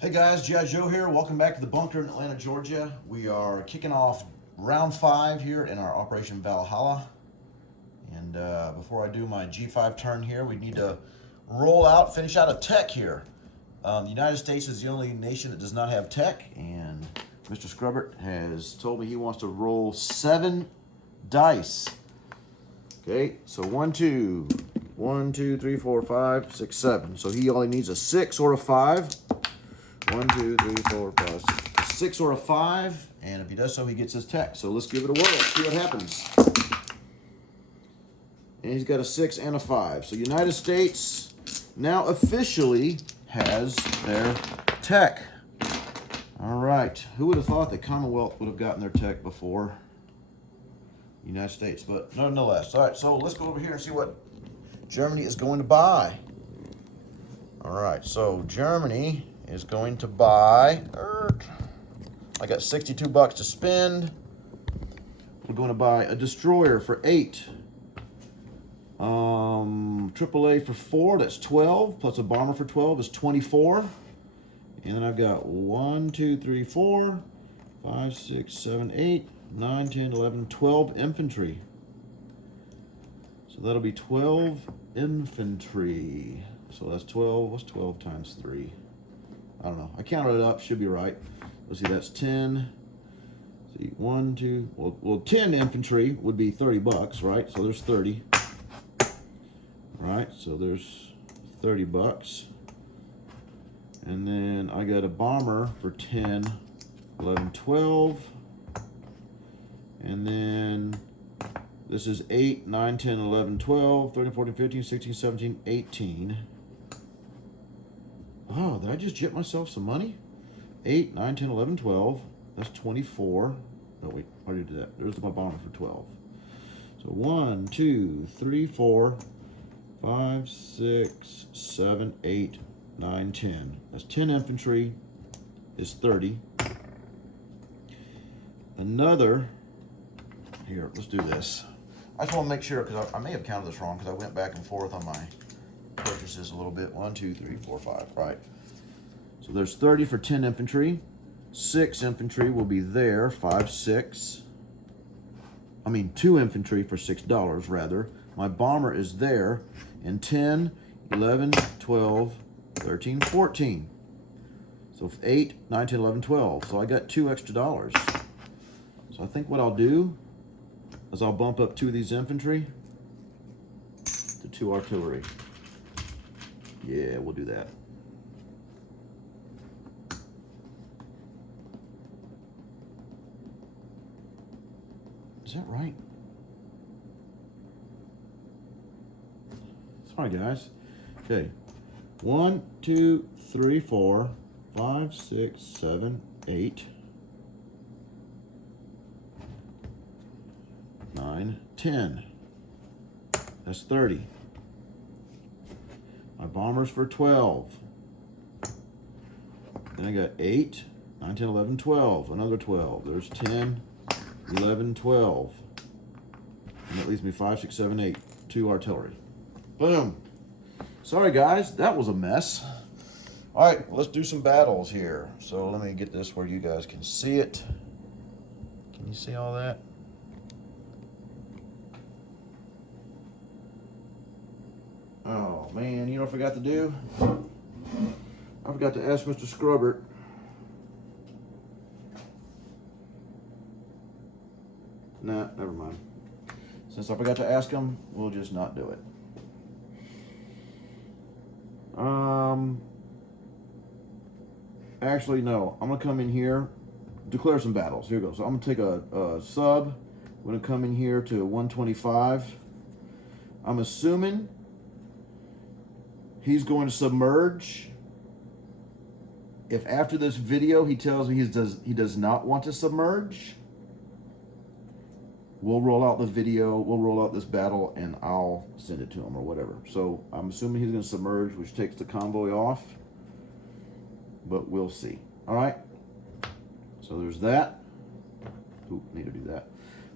Hey guys, G.I. Joe here. Welcome back to the bunker in Atlanta, Georgia. We are kicking off round 5 here in our Operation Valhalla. And before I do my G5 turn here, we need to finish out a tech here. The United States is the only nation that does not have tech, and Mr. Scrubbert has told me he wants to roll 7 dice. Okay, so 1, 2, 1, 2, 3, 4, 5, 6, 7. So he only needs a 6 or a 5. 1, 2, 3, 4, 5, 6. 6 or a 5, and if he does so, he gets his tech. So let's give it a whirl. Let's see what happens. And he's got a 6 and a 5. So United States now officially has their tech. All right. Who would have thought the Commonwealth would have gotten their tech before United States? But nonetheless. All right, so let's go over here and see what Germany is going to buy. All right, so Germany is going to buy, I got 62 bucks to spend. We're going to buy a destroyer for 8. AAA for 4, that's 12, plus a bomber for 12 is 24. And then I've got 1, 2, 3, 4, 5, 6, 7, 8, 9, 10, 11, 12 infantry. So that'll be 12 infantry. So that's 12, what's 12 times 3? I don't know. I counted it up. Should be right. Let's see. That's 10. Let's see, 1, 2. Well, 10 infantry would be 30 bucks, right? So there's 30. Right. So there's 30 bucks. And then I got a bomber for 10, 11, 12. And then this is 8, 9, 10, 11, 12, 13, 14, 15, 16, 17, 18. Oh, did I just jip myself some money? 8, 9, 10, 11, 12. That's 24. No, wait, I already did that. There's my bomber for 12. So 1, 2, 3, 4, 5, 6, 7, 8, 9, 10. That's 10 infantry is 30. Another, here, let's do this. I just want to make sure, because I may have counted this wrong, because I went back and forth on my purchases a little bit. 1, 2, 3, 4, 5. Right. So there's 30 for 10 infantry. 6 infantry will be there. 5, 6. 2 infantry for $6 rather. My bomber is there. And 10, 11, 12, 13, 14. So 8, 9, 10, 11, 12. So I got $2 extra. So I think what I'll do is I'll bump up 2 of these infantry to 2 artillery. Yeah, we'll do that. Is that right? Sorry, guys. Okay. 1, 2, 3, 4, 5, 6, 7, 8, 9, 10. That's 30. My bomber's for 12. Then I got 8, 9, 10, 11, 12. Another 12. There's 10, 11, 12. And that leaves me 5, 6, 7, 8. 2 artillery. Boom. Sorry, guys. That was a mess. All right, let's do some battles here. So let me get this where you guys can see it. Can you see all that? Oh, man, you know what I forgot to do? I forgot to ask Mr. Scrubbert. Nah, never mind. Since I forgot to ask him, we'll just not do it. Actually, no. I'm going to come in here, declare some battles. Here goes. So I'm going to take a sub. I'm going to come in here to 125. I'm assuming he's going to submerge. If after this video he tells me he does not want to submerge, we'll roll out the video, we'll roll out this battle, and I'll send it to him or whatever. So I'm assuming he's going to submerge, which takes the convoy off, but we'll see. All right. So there's that. Ooh, need to do that.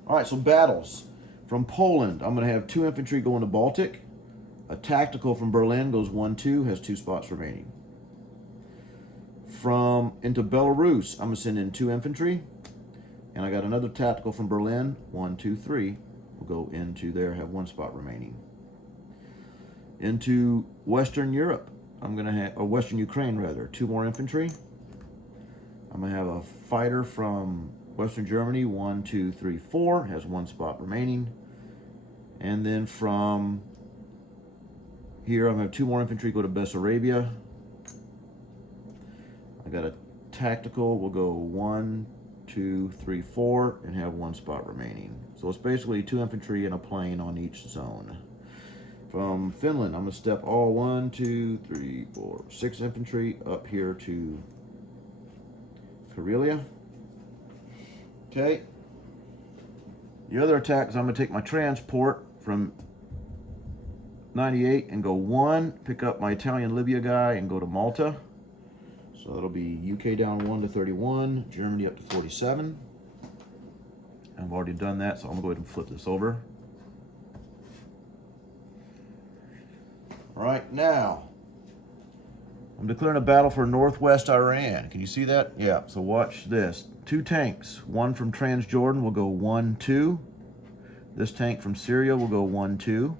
All right, so battles. From Poland, I'm going to have 2 infantry going to Baltic. A tactical from Berlin goes 1-2, has 2 spots remaining. into Belarus, I'm gonna send in 2 infantry. And I got another tactical from Berlin, 1, 2, 3. We'll go into there, have 1 spot remaining. Into Western Europe, I'm gonna have, or Western Ukraine rather, 2 more infantry. I'm gonna have a fighter from Western Germany, 1, 2, 3, 4, has 1 spot remaining. And then from here, I'm gonna have 2 more infantry go to Bessarabia. I got a tactical, we'll go 1, 2, 3, 4, and have 1 spot remaining. So it's basically 2 infantry and a plane on each zone. From Finland, I'm gonna step all 1, 2, 3, 4, 6 infantry up here to Karelia. Okay. The other attack is I'm gonna take my transport from 98 and go 1, pick up my Italian Libya guy and go to Malta. So that'll be UK down 1 to 31, Germany up to 47. I've already done that, so I'm gonna go ahead and flip this over. All right, now, I'm declaring a battle for northwest Iran. Can you see that? Yeah, so watch this. 2 tanks, 1 from Transjordan will go 1, 2. This tank from Syria will go 1, 2.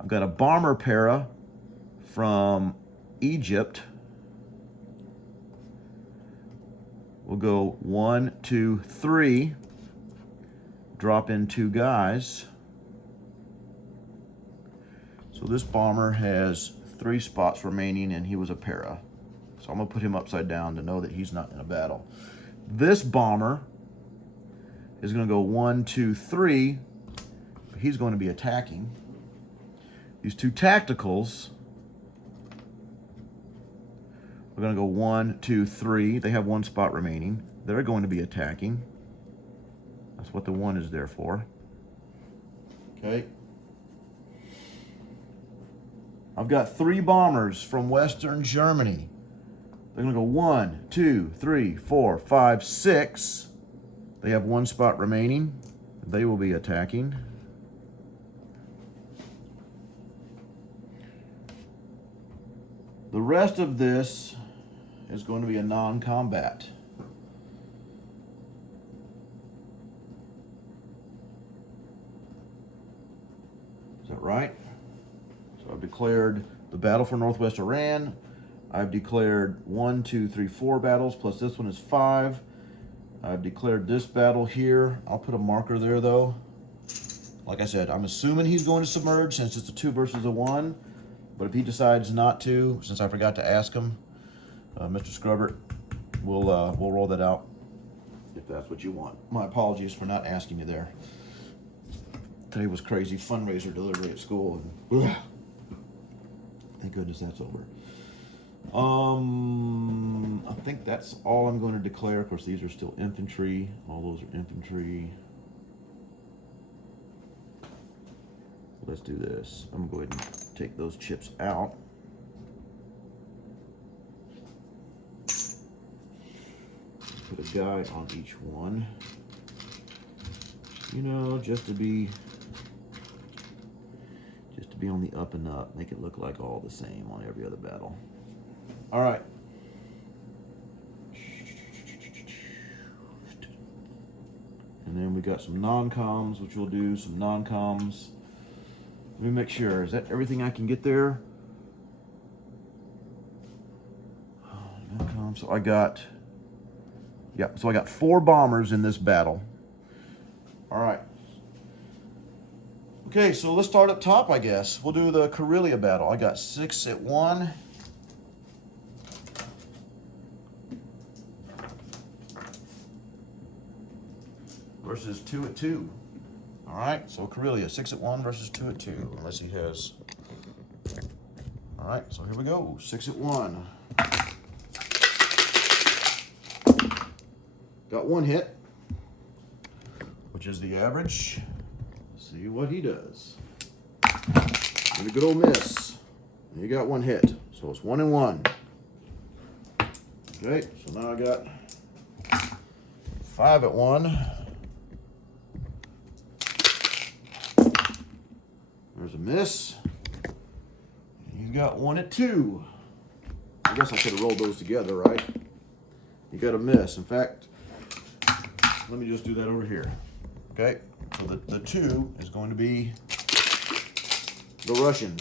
I've got a bomber para from Egypt. We'll go 1, 2, 3. Drop in 2 guys. So this bomber has 3 spots remaining and he was a para. So I'm gonna put him upside down to know that he's not in a battle. This bomber is gonna go 1, 2, 3. He's going to be attacking. These 2 tacticals are gonna go 1, 2, 3. They have 1 spot remaining. They're going to be attacking. That's what the 1 is there for. Okay. I've got 3 bombers from Western Germany. They're gonna go 1, 2, 3, 4, 5, 6. They have 1 spot remaining. They will be attacking. The rest of this is going to be a non-combat. Is that right? So I've declared the battle for northwest Iran. I've declared 1, 2, 3, 4 battles, plus this one is 5. I've declared this battle here. I'll put a marker there though. Like I said, I'm assuming he's going to submerge since it's a 2 versus a 1. But if he decides not to, since I forgot to ask him, Mr. Scrubbert, we'll roll that out if that's what you want. My apologies for not asking you there. Today was crazy fundraiser delivery at school. And, thank goodness that's over. I think that's all I'm going to declare. Of course, these are still infantry. All those are infantry. Let's do this. I'm going to go ahead and take those chips out. Put a guy on each one. You know, just to be on the up and up. Make it look like all the same on every other battle. All right. And then we got some non-coms, which we'll do some non-coms. Let me make sure. Is that everything I can get there? Non-com. So I got 4 bombers in this battle. All right. Okay, so let's start up top, I guess. We'll do the Karelia battle. I got 6 at 1. Versus 2 at 2. All right, so Karelia, 6 at 1 versus 2 at 2, unless he has. All right, so here we go, 6 at 1. Got 1 hit, which is the average. See what he does. And a good old miss. And you got 1 hit, so it's 1 and 1. Okay, so now I got 5 at 1. There's a miss. You got 1 at 2. I guess I could have rolled those together, right? You got to miss. In fact, let me just do that over here. Okay, so the 2 is going to be the Russian.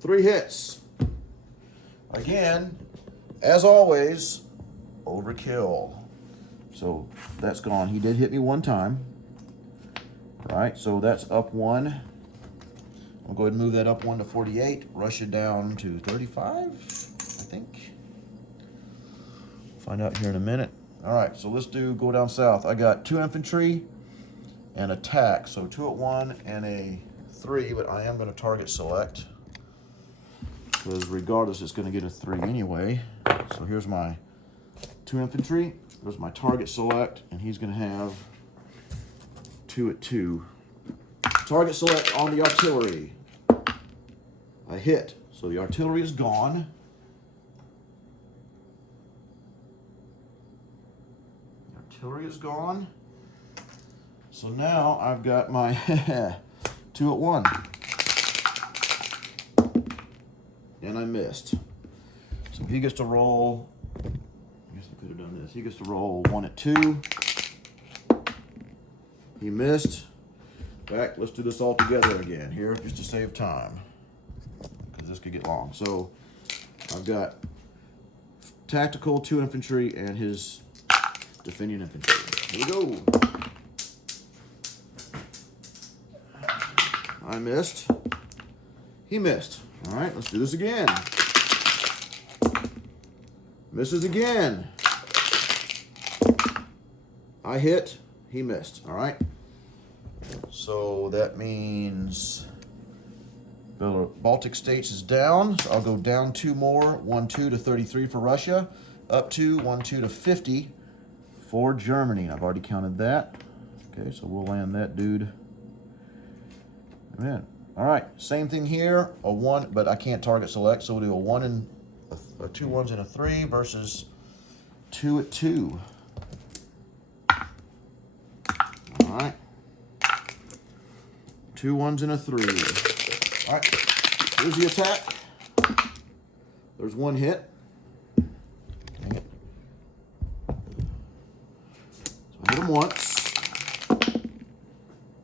3 hits. Again, as always, overkill. So that's gone. He did hit me 1 time. Right, so that's up 1. I'll go ahead and move that up 1 to 48. Russia down to 35, I think. Find out here in a minute. All right, so let's go down south. I got 2 infantry and attack. So 2 at 1 and a 3, but I am going to target select. Because regardless, it's going to get a 3 anyway. So here's my 2 infantry. There's my target select, and he's going to have 2 at 2. Target select on the artillery. I hit. So the artillery is gone. Artillery is gone. So now I've got my 2 at 1. And I missed. So he gets to roll. I guess I could have done this. He gets to roll 1 at 2. He missed. Back, let's do this all together again here just to save time. Because this could get long. So I've got tactical, 2 infantry, and his defending infantry. Here we go. I missed. He missed. All right, let's do this again. Misses again. I hit. He missed. All right. So that means the Baltic states is down. So I'll go down 2 more. 1-2 to 33 for Russia. Up 2, 1-2 to 50 for Germany. I've already counted that. Okay, so we'll land that dude. Amen. All right, same thing here. A 1, but I can't target select, so we'll do a 1 and a 2 1s and a 3 versus 2 at 2. All right. 2 1s and a 3. All right, here's the attack. There's 1 hit. Dang it. So I hit him once.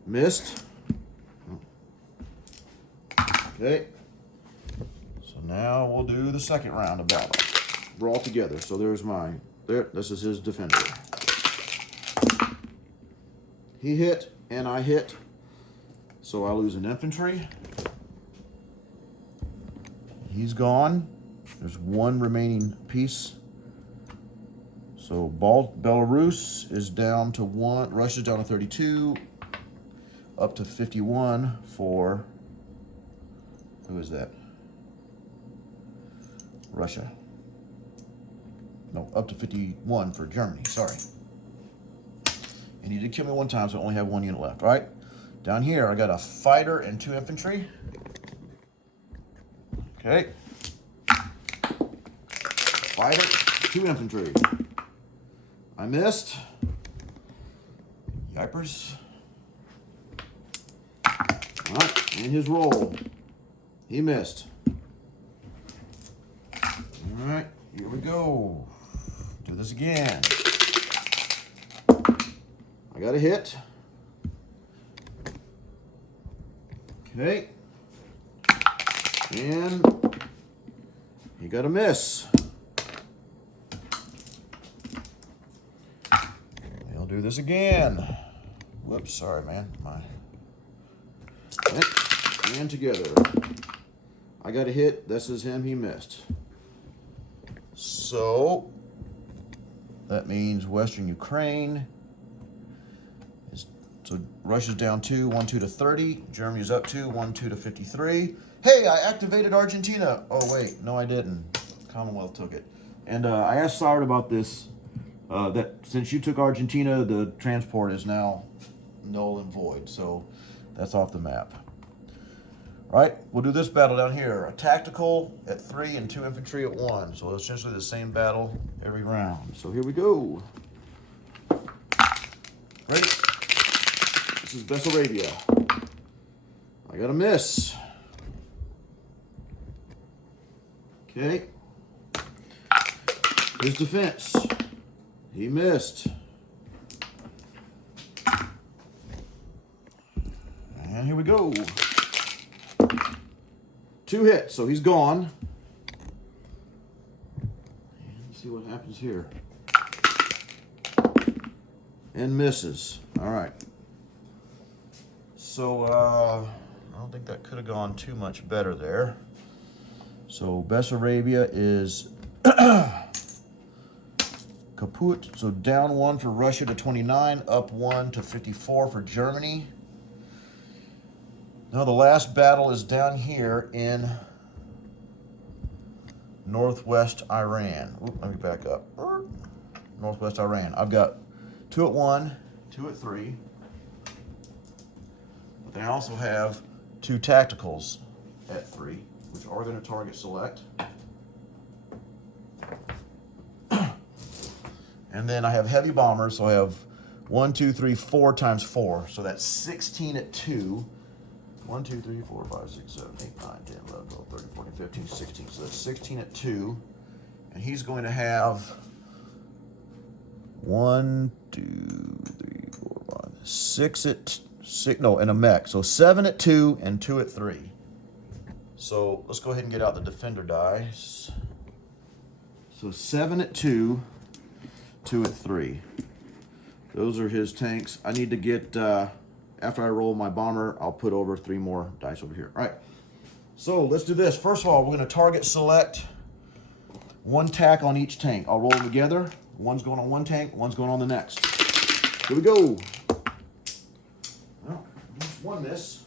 Missed. Okay. So now we'll do the second round of battle. We're all together. So there's mine. There, this is his defender. He hit and I hit. So I lose an infantry. He's gone. There's 1 remaining piece. So Belarus is down to 1. Russia's down to 32. Up to 51 for... Who is that? Russia. No, up to 51 for Germany. Sorry. And he did kill me 1 time, so I only have 1 unit left. All right. Down here, I got a fighter and 2 infantry. Okay. Fighter, 2 infantry. I missed. Yipers. All right, and his roll. He missed. All right, here we go. Do this again. I got a hit. Okay. And he got a miss. We'll do this again. Whoops, sorry, man. And together. I got a hit. This is him. He missed. So that means Western Ukraine. So Russia's down 2, 1-2 to 30. Germany's up 2, 1-2 to 53. Hey, I activated Argentina. Oh, wait. No, I didn't. Commonwealth took it. And I asked Sard about this. That since you took Argentina, the transport is now null and void. So that's off the map. All right, we'll do this battle down here. A tactical at 3 and 2 infantry at 1. So essentially the same battle every round. So here we go. Ready? This is Bessarabia. I got a miss. Okay. His defense. He missed. And here we go. 2 hits, so he's gone. Let's see what happens here. And misses. All right. So, I don't think that could have gone too much better there. So, Bessarabia is kaput. So, down 1 for Russia to 29, up 1 to 54 for Germany. Now, the last battle is down here in northwest Iran. Oop, let me back up. Northwest Iran. I've got 2 at 1, 2 at 3. But then I also have 2 tacticals at 3, which are going to target select. And then I have heavy bombers, so I have 1, 2, 3, 4 times 4. So that's 16 at 2. 1, 2, 3, 4, 5, 6, 7, 8, 9, 10, 11, 12, 13, 14, 15, 16. So that's 16 at 2. And he's going to have 1, 2, 3, 4, 5, 6 at 6. No, and a mech. So 7 at 2 and 2 at 3. So let's go ahead and get out the defender dice. So 7 at 2, 2 at 3. Those are his tanks. I need to get, after I roll my bomber, I'll put over 3 more dice over here. All right, so let's do this. First of all, we're gonna target select 1 tack on each tank. I'll roll them together. One's going on one tank, one's going on the next. Here we go. Well, one miss.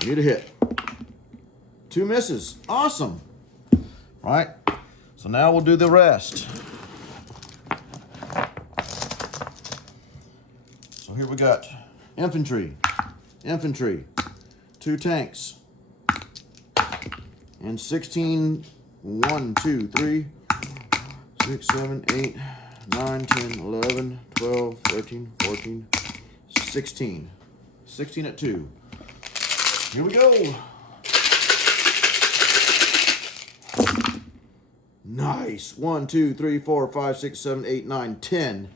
We need a hit. 2 misses. Awesome. All right, so now we'll do the rest. So here we got infantry, 2 tanks, and 16, 1, 2, 3, 6, 7, 8, 9, 10, 11, 12, 13, 14, 16. 16 at 2. Here we go. Nice. 1, 2, 3, 4, 5, 6, 7, 8, 9, 10.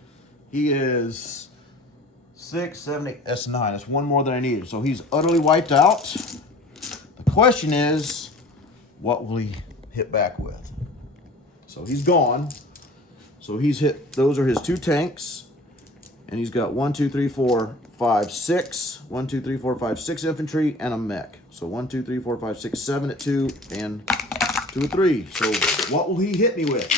He is 6, 7, 8. That's 9. That's 1 more than I needed. So he's utterly wiped out. The question is, what will he hit back with? So he's gone. So he's hit, those are his 2 tanks. And he's got 1, 2, 3, 4, 5, 6. 1, 2, 3, 4, 5, 6 infantry and a mech. So 1, 2, 3, 4, 5, 6, 7 at 2 and 2 at 3. So what will he hit me with?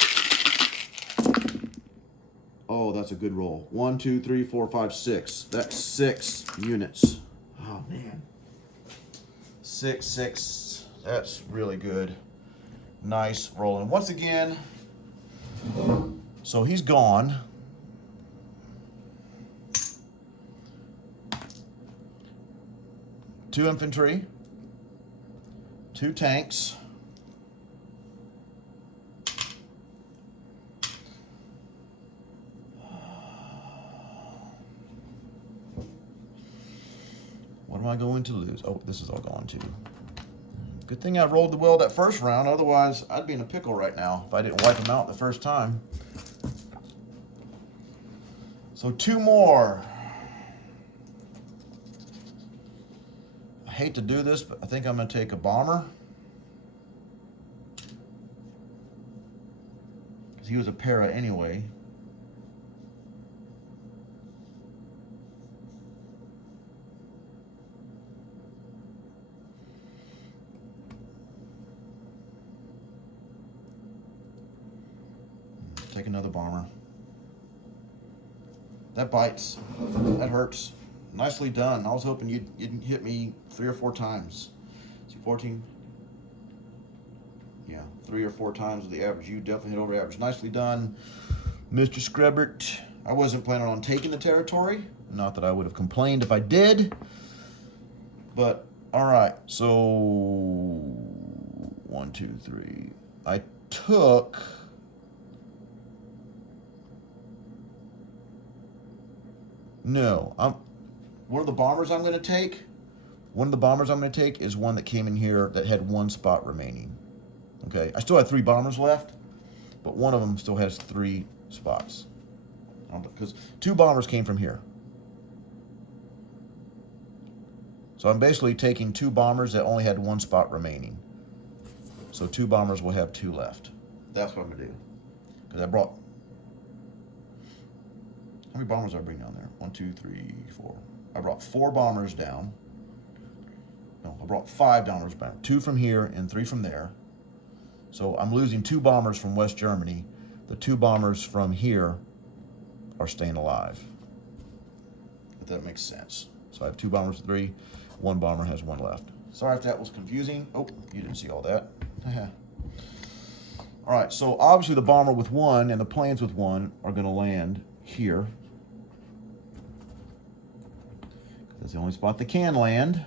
Oh, that's a good roll. 1, 2, 3, 4, 5, 6. That's 6 units. Oh, man. 6, 6. That's really good. Nice rolling. Once again, so he's gone. Two infantry, 2 tanks, what am I going to lose? Oh, this is all gone too. Good thing I rolled the well that first round, otherwise I'd be in a pickle right now if I didn't wipe them out the first time. So 2 more. I hate to do this, but I think I'm going to take a bomber. Because he was a para anyway. Take another bomber. That bites. That hurts. Nicely done. I was hoping you'd hit me 3 or 4 times. See, 14. Yeah, 3 or 4 times with the average. You definitely hit over average. Nicely done, Mr. Screbert. I wasn't planning on taking the territory. Not that I would have complained if I did. But, all right. So, 1, 2, 3. I took... No, one of the bombers I'm going to take, is one that came in here that had 1 spot remaining. Okay, I still have 3 bombers left, but one of them still has 3 spots. Because 2 bombers came from here. So I'm basically taking 2 bombers that only had 1 spot remaining. So 2 bombers will have 2 left. That's what I'm gonna do. Because I brought, how many bombers did I bring down there? 1, 2, 3, 4. I brought 4 bombers down. No, I brought 5 bombers back. 2 from here and 3 from there. So I'm losing 2 bombers from West Germany. The 2 bombers from here are staying alive. If that makes sense. So I have 2 bombers, 3. 1 bomber has 1 left. Sorry if that was confusing. Oh, you didn't see all that. All right, so obviously the bomber with 1 and the planes with 1 are going to land here. That's the only spot they can land.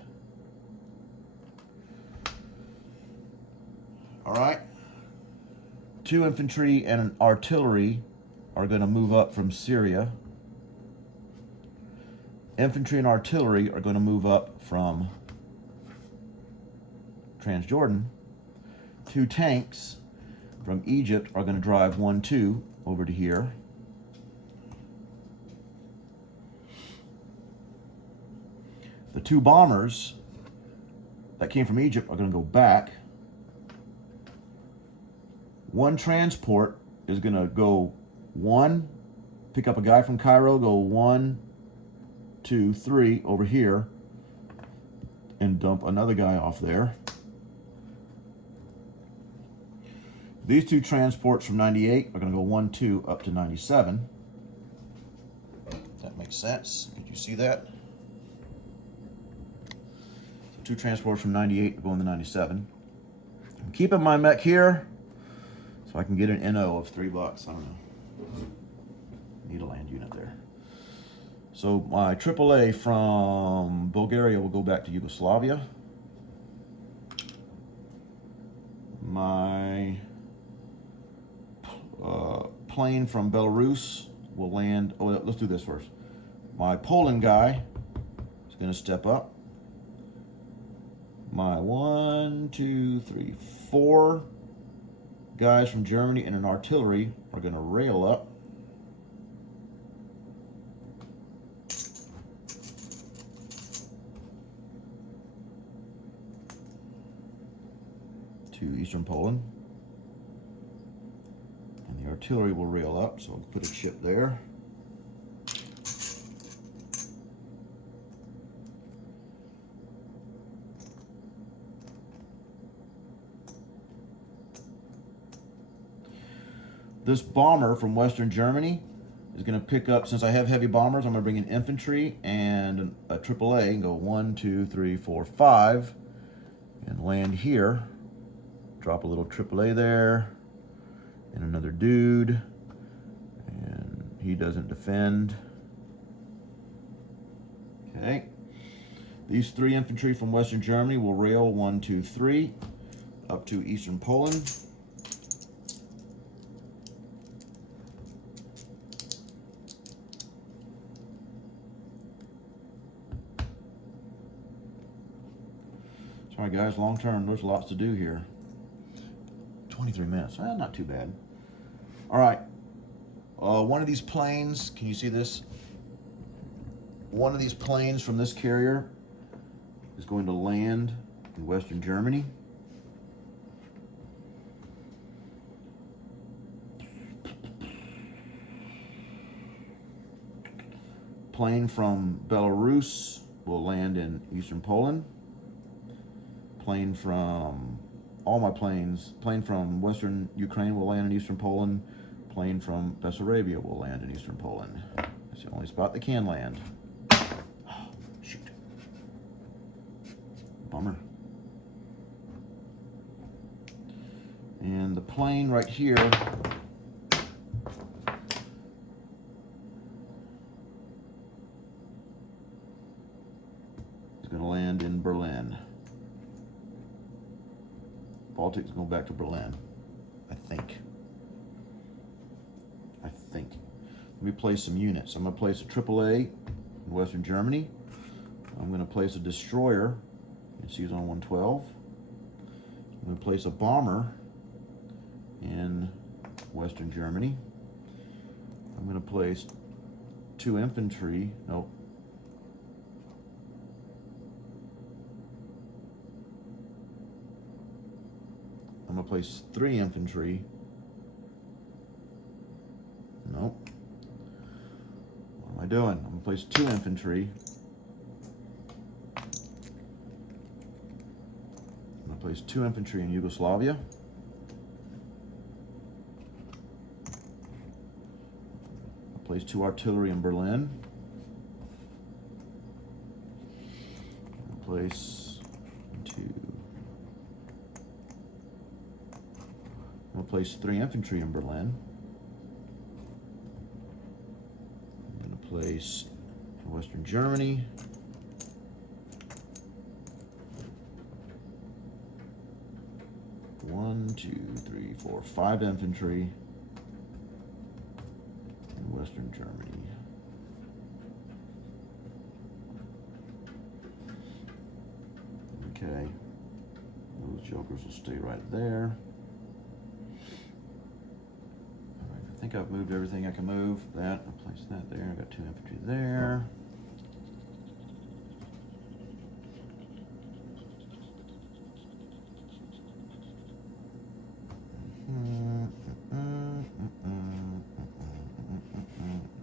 All right. 2 infantry and an artillery are going to move up from Syria. Infantry and artillery are going to move up from Transjordan. 2 tanks from Egypt are going to drive 1, 2 over to here. The 2 bombers that came from Egypt are going to go back. 1 transport is going to go 1, pick up a guy from Cairo, go 1, 2, 3 over here, and dump another guy off there. These 2 transports from 98 are going to go 1, 2 up to 97. That makes sense. Did you see that? So 2 transports from 98 go in the 97. I'm keeping my mech here so I can get an NO of $3. I don't know. Need a land unit there. So my AAA from Bulgaria will go back to Yugoslavia. My plane from Belarus will land. Oh, let's do this first. My Poland guy is going to step up. My 1, 2, 3, 4 guys from Germany and an artillery are going to rail up. To eastern Poland. And the artillery will rail up, so I'll put a ship there. This bomber from Western Germany is going to pick up, since I have heavy bombers, I'm going to bring in infantry and a AAA and go 1, 2, 3, 4, 5 and land here. Drop a little AAA there and another dude, and he doesn't defend. Okay. These 3 infantry from Western Germany will rail 1, 2, 3 up to eastern Poland. Sorry guys, long term, there's lots to do here. 23 minutes, not too bad. All right, one of these planes, can you see this? One of these planes from this carrier is going to land in Western Germany. Plane from Belarus will land in eastern Poland. Plane from all my planes, plane from Western Ukraine will land in eastern Poland. Plane from Bessarabia will land in eastern Poland. That's the only spot they can land. Oh, shoot. Bummer. And the plane right here is going to land in Berlin. Baltic's going back to Berlin, I think. Let me place some units. I'm going to place a AAA in Western Germany. I'm going to place a destroyer. You can see it's on 112. I'm going to place a bomber in Western Germany. I'm going to place 2 infantry. Nope. I'm going to place 3 infantry. Nope. What am I doing? I'm going to place 2 infantry. I'm going to place 2 infantry in Yugoslavia. I'll place 2 artillery in Berlin. I'll place 2. I'm going to place 3 infantry in Berlin. I'm going to place for Western Germany. One, 2, 3, 4, 5 infantry in Western Germany. Okay, those jokers will stay right there. All right, I think I've moved everything I can move. That, I'll place that there. I got 2 infantry there.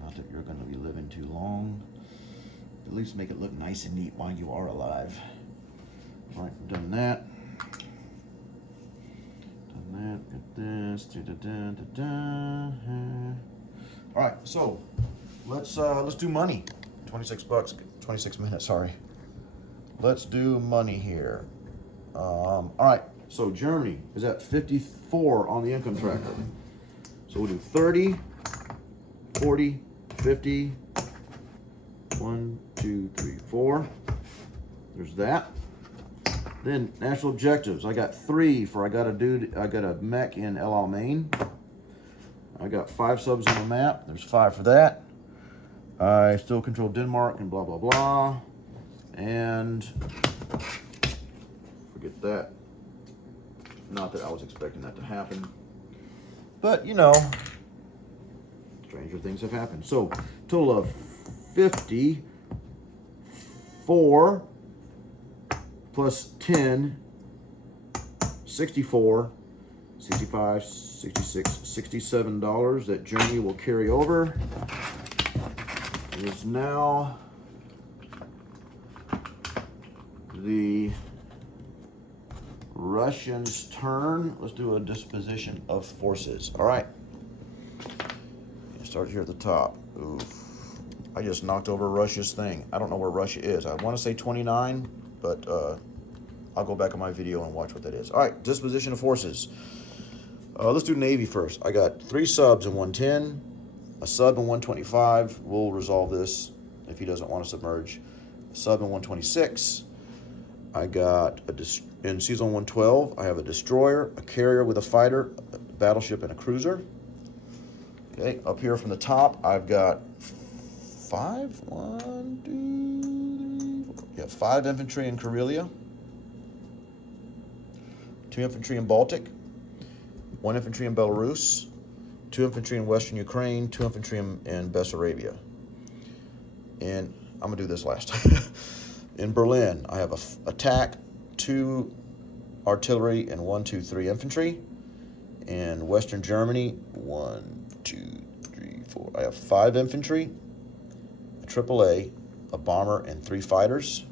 Not that you're going to be living too long. At least make it look nice and neat while you are alive. All right, we've done that. Done that. Get this. All right, so let's do money. 26 bucks. 26 minutes. Sorry. Let's do money here. All right. So Germany is at 54 on the income tracker. So we'll do 30, 40, 50. 1, 2, 3, 4. There's that. Then national objectives. I got 3 for I got a mech in El Alamein. I got 5 subs on the map. There's 5 for that. I still control Denmark and blah blah blah. And forget that. Not that I was expecting that to happen. But you know, stranger things have happened. So total of 54 plus 10, 64, 65, 66, $67 that Germany will carry over. It is now the Russians' turn. Let's do a disposition of forces. All right. Start here at the top. Oof. I just knocked over Russia's thing. I don't know where Russia is. I want to say 29, but I'll go back on my video and watch what that is. All right, disposition of forces. Let's do Navy first. I got 3 subs in 110, a sub in 125. We'll resolve this if he doesn't want to submerge. A sub in 126. I got in Season 112, I have a destroyer, a carrier with a fighter, a battleship, and a cruiser. Okay, up here from the top, I've got 5 infantry in Karelia, 2 infantry in Baltic, 1 infantry in Belarus, 2 infantry in Western Ukraine, 2 infantry in Bessarabia. And I'm gonna do this last. In Berlin, I have a attack, 2 artillery, and 1, 2, 3 infantry. In Western Germany, 1, 2, 3, 4. I have 5 infantry, a AAA, a bomber, and 3 fighters.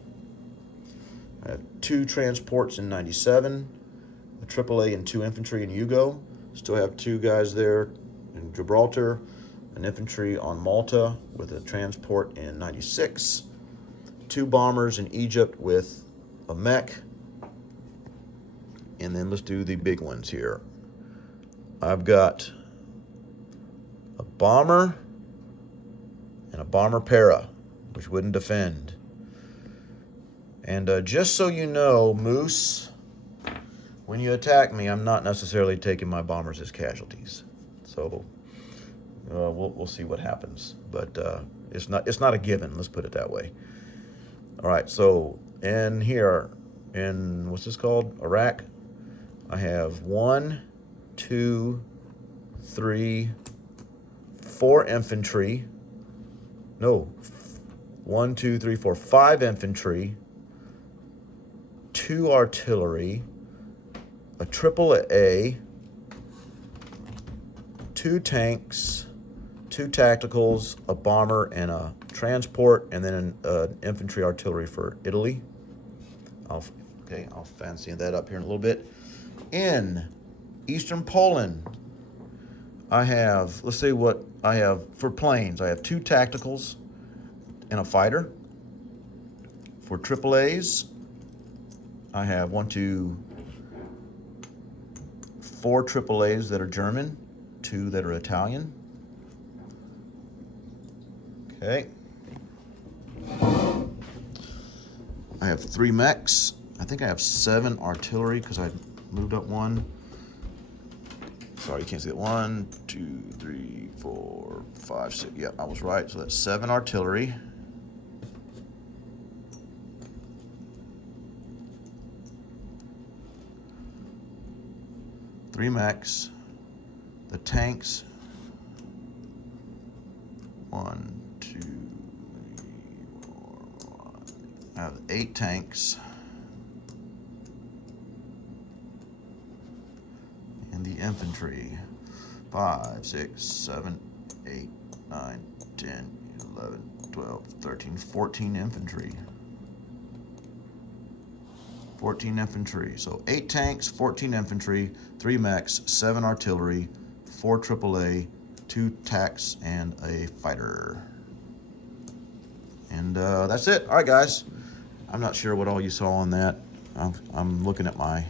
I have 2 transports in 97, a AAA and 2 infantry in Yugo. Still have 2 guys there in Gibraltar, an infantry on Malta with a transport in 96, 2 bombers in Egypt with a mech. And then let's do the big ones here. I've got a bomber and a bomber para, which wouldn't defend. And just so you know, Moose, when you attack me, I'm not necessarily taking my bombers as casualties. So we'll see what happens. But it's not a given. Let's put it that way. All right. So in here, in what's this called? Iraq, I have 1 2, 3, 4 infantry. No, 1, 2, 3, 4, 5 infantry, 2 artillery, a triple A, 2 tanks, 2 tacticals, a bomber, and a transport, and then an infantry artillery for Italy. I'll fancy that up here in a little bit. In Eastern Poland, I have, let's see what I have for planes. I have 2 tacticals and a fighter. For AAAs, I have 1, 2, 4 AAAs that are German, 2 that are Italian. Okay. I have 3 mechs. I think I have 7 artillery because I moved up 1. Sorry, you can't see it. 1, 2, 3, 4, 5, 6. Yep, I was right. So that's 7 artillery. Three mechs. The tanks. 1, 2, 3, 4, 5. I have 8 tanks. And the infantry. 5, 6, 7, 8, 9, 10, 11, 12, 13, 14 infantry. 14 infantry. So 8 tanks, 14 infantry, 3 mechs, 7 artillery, 4 AAA, 2 tanks, and a fighter. And that's it. All right, guys. I'm not sure what all you saw on that. I'm looking at my...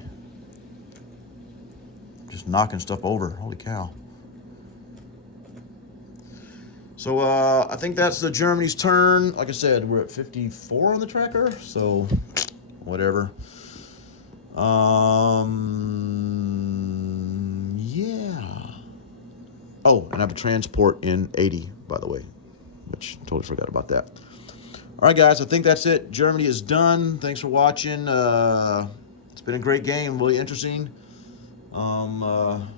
just knocking stuff over. Holy cow. So I think that's the Germany's turn. Like I said, we're at 54 on the tracker. So whatever. Yeah. Oh, and I have a transport in 80, by the way, which totally forgot about that. All right, guys, I think that's it. Germany is done. Thanks for watching. It's been a great game, really interesting. We'll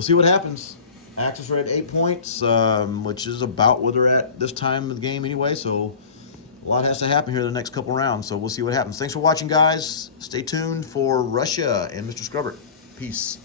see what happens. Axis are at 8 points, which is about where they're at this time of the game anyway, so a lot has to happen here in the next couple rounds, so we'll see what happens. Thanks for watching, guys. Stay tuned for Russia and Mr. Scrubbert. Peace.